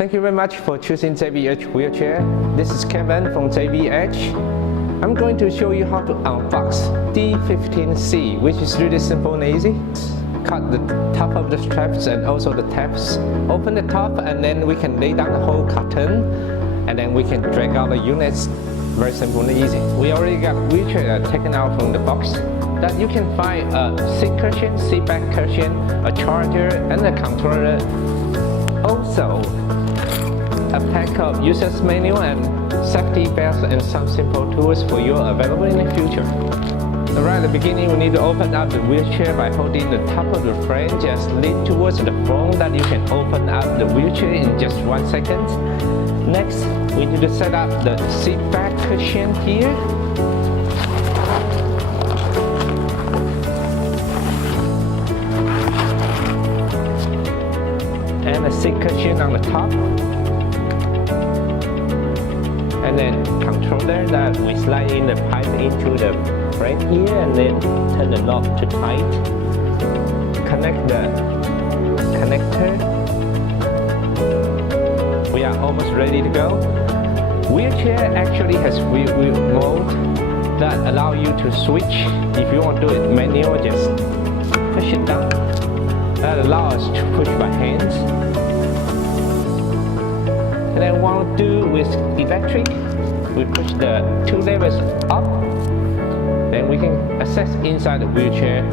Thank you very much for choosing JBH wheelchair. This is Kevin from JBH. I'm going to show you how to unbox D15C, which is really simple and easy. Cut the top of the straps and also the tabs. Open the top and then we can lay down the whole carton and then we can drag out the units. Very simple and easy. We already got wheelchair taken out from the box. That you can find a seat cushion, seat back cushion, a charger and a controller. Also, a pack of user's manual and safety belts and some simple tools for you available in the future. Right at the beginning, we need to open up the wheelchair by holding the top of the frame. Just lean towards the front that you can open up the wheelchair in just 1 second. Next, we need to set up the seat back cushion here. And a seat cushion on the top. And then controller that we slide in the pipe into the frame here and then turn the knob to tight. Connect the connector. We are almost ready to go. Wheelchair actually has wheel mode that allow you to switch. If you want to do it manual, just push it down. That allows us to push by hands. And then want to do with electric, we push the 2 levers up, then we can access inside the wheelchair.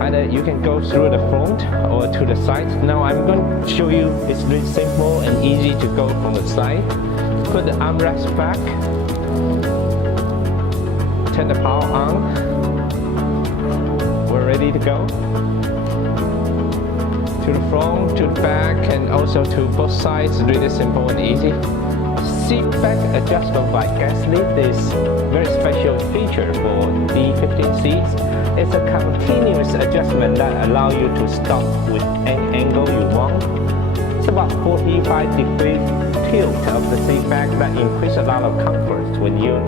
Either you can go through the front or to the side. Now I'm going to show you, it's really simple and easy to go from the side. Put the armrest back, turn the power on, we're ready to go. To the front, to the back, and also to both sides. Really simple and easy. Seat back adjustment by gas lift is very special feature for D15C. It's a continuous adjustment that allows you to stop with any angle you want. It's about 45-degree tilt of the seat back that increase a lot of comfort when you're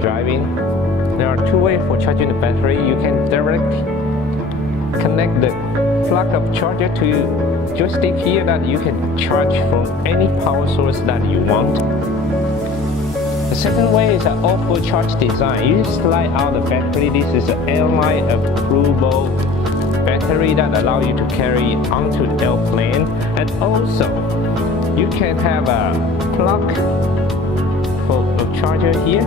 driving. There are 2 ways for charging the battery. You can directly connect the plug of charger to joystick here that you can charge from any power source that you want. The second way is an all-full charge design. You slide out the battery. This is an airline approvable battery that allows you to carry it onto the airplane. And also, you can have a plug for a charger here.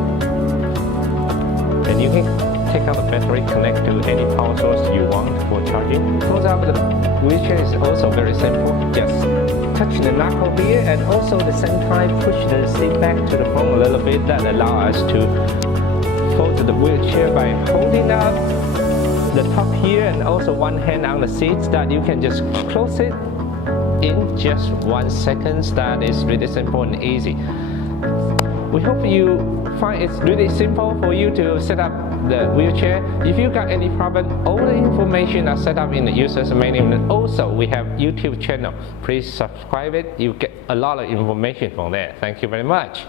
And you can take out the battery, connect to any power source you want for charging. Close out the wheelchair is also very simple. Just touch the knuckle here and also at the same time push the seat back to the front a little bit. That allows us to fold the wheelchair by holding up the top here and also one hand on the seats that you can just close it in just 1 second. That is really simple and easy. We hope you find it's really simple for you to set up the wheelchair. If you got any problem, all the information are set up in the user's manual. And also, we have YouTube channel. Please subscribe it. You get a lot of information from there. Thank you very much.